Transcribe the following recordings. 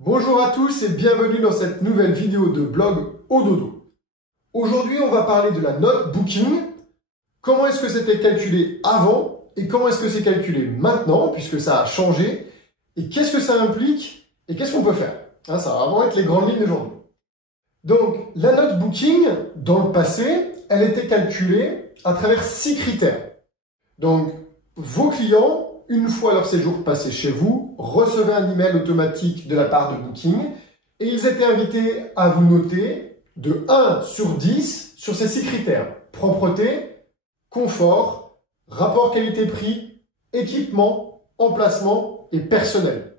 Bonjour à tous et bienvenue dans cette nouvelle vidéo de blog Ododo. Aujourd'hui, on va parler de la note Booking. Comment est-ce que c'était calculé avant et comment est-ce que c'est calculé maintenant puisque ça a changé et qu'est-ce que ça implique et qu'est-ce qu'on peut faire. Ça va vraiment être les grandes lignes d'aujourd'hui. Donc, la note Booking, dans le passé, elle était calculée à travers 6 critères. Donc, vos clients, une fois leur séjour passé chez vous, recevaient un email automatique de la part de Booking et ils étaient invités à vous noter de 1 sur 10 sur ces 6 critères. Propreté, confort, rapport qualité-prix, équipement, emplacement et personnel.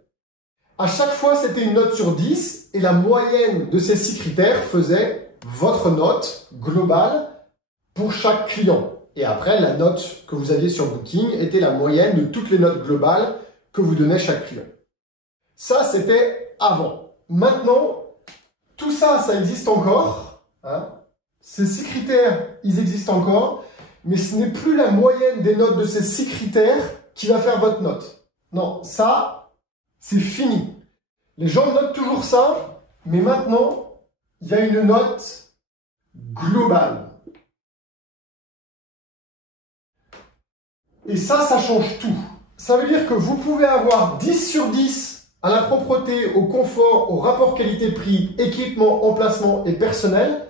À chaque fois, c'était une note sur 10 et la moyenne de ces 6 critères faisait votre note globale pour chaque client. Et après, la note que vous aviez sur Booking était la moyenne de toutes les notes globales que vous donnait chaque client. Ça, c'était avant. Maintenant, tout ça, ça existe encore. Ces 6 critères, ils existent encore. Mais ce n'est plus la moyenne des notes de ces 6 critères qui va faire votre note. Non, ça, c'est fini. Les gens notent toujours ça, mais maintenant, il y a une note globale. Et ça change tout. Ça veut dire que vous pouvez avoir 10 sur 10 à la propreté, au confort, au rapport qualité-prix, équipement, emplacement et personnel.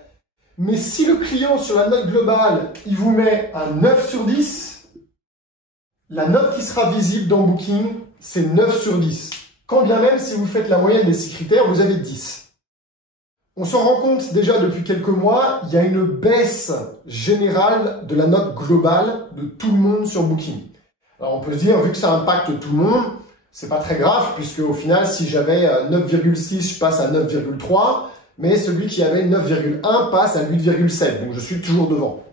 Mais si le client, sur la note globale, il vous met un 9 sur 10, la note qui sera visible dans Booking, c'est 9 sur 10. Quand bien même, si vous faites la moyenne des 6 critères, vous avez 10. On s'en rend compte déjà depuis quelques mois, il y a une baisse générale de la note globale de tout le monde sur Booking. Alors on peut se dire, vu que ça impacte tout le monde, c'est pas très grave, puisque au final, si j'avais 9,6, je passe à 9,3, mais celui qui avait 9,1 passe à 8,7, donc je suis toujours devant.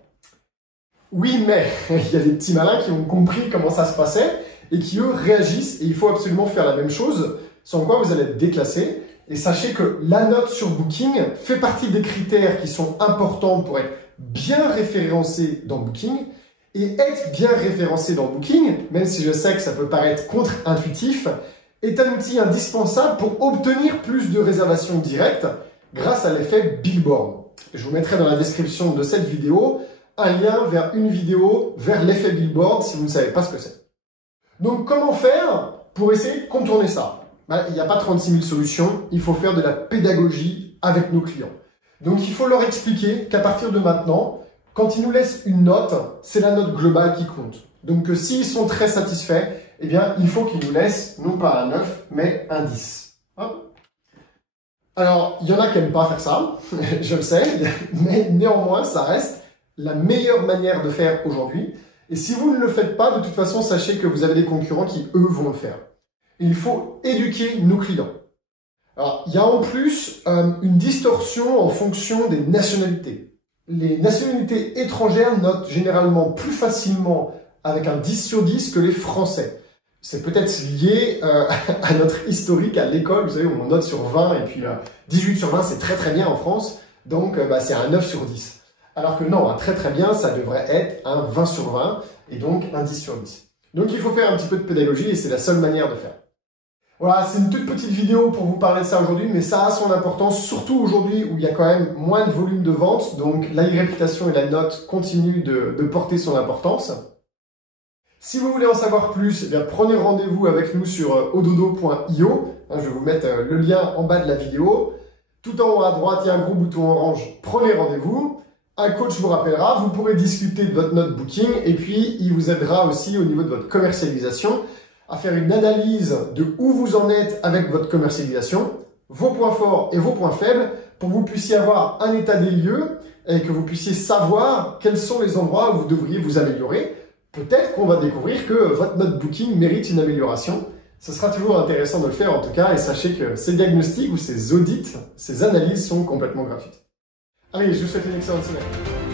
Oui, mais il y a des petits malins qui ont compris comment ça se passait et qui, eux, réagissent, et il faut absolument faire la même chose, sans quoi vous allez être déclassé. Et sachez que la note sur Booking fait partie des critères qui sont importants pour être bien référencé dans Booking. Et être bien référencé dans Booking, même si je sais que ça peut paraître contre-intuitif, est un outil indispensable pour obtenir plus de réservations directes grâce à l'effet Billboard. Je vous mettrai dans la description de cette vidéo un lien vers une vidéo vers l'effet Billboard si vous ne savez pas ce que c'est. Donc comment faire pour essayer de contourner ça ? Il n'y a pas 36 000 solutions, il faut faire de la pédagogie avec nos clients. Donc il faut leur expliquer qu'à partir de maintenant, quand ils nous laissent une note, c'est la note globale qui compte. Donc s'ils sont très satisfaits, eh bien il faut qu'ils nous laissent non pas un 9, mais un 10. Alors, il y en a qui n'aiment pas faire ça, je le sais, mais néanmoins, ça reste la meilleure manière de faire aujourd'hui. Et si vous ne le faites pas, de toute façon, sachez que vous avez des concurrents qui, eux, vont le faire. Il faut éduquer nos clients. Alors, il y a en plus une distorsion en fonction des nationalités. Les nationalités étrangères notent généralement plus facilement avec un 10 sur 10 que les Français. C'est peut-être lié à notre historique à l'école. Vous savez, on note sur 20 et puis 18 sur 20, c'est très très bien en France. Donc, c'est un 9 sur 10. Alors que non, un très très bien, ça devrait être un 20 sur 20 et donc un 10 sur 10. Donc, il faut faire un petit peu de pédagogie et c'est la seule manière de faire. Voilà, c'est une toute petite vidéo pour vous parler de ça aujourd'hui, mais ça a son importance, surtout aujourd'hui où il y a quand même moins de volume de vente, donc la réputation et la note continuent de porter son importance. Si vous voulez en savoir plus, eh bien, prenez rendez-vous avec nous sur ododo.io. Je vais vous mettre le lien en bas de la vidéo. Tout en haut à droite, il y a un gros bouton orange, prenez rendez-vous. Un coach vous rappellera, vous pourrez discuter de votre note Booking et puis il vous aidera aussi au niveau de votre commercialisation à faire une analyse de où vous en êtes avec votre commercialisation, vos points forts et vos points faibles, pour que vous puissiez avoir un état des lieux et que vous puissiez savoir quels sont les endroits où vous devriez vous améliorer. Peut-être qu'on va découvrir que votre note Booking mérite une amélioration. Ce sera toujours intéressant de le faire en tout cas, et sachez que ces diagnostics ou ces audits, ces analyses sont complètement gratuites. Allez, je vous souhaite une excellente semaine.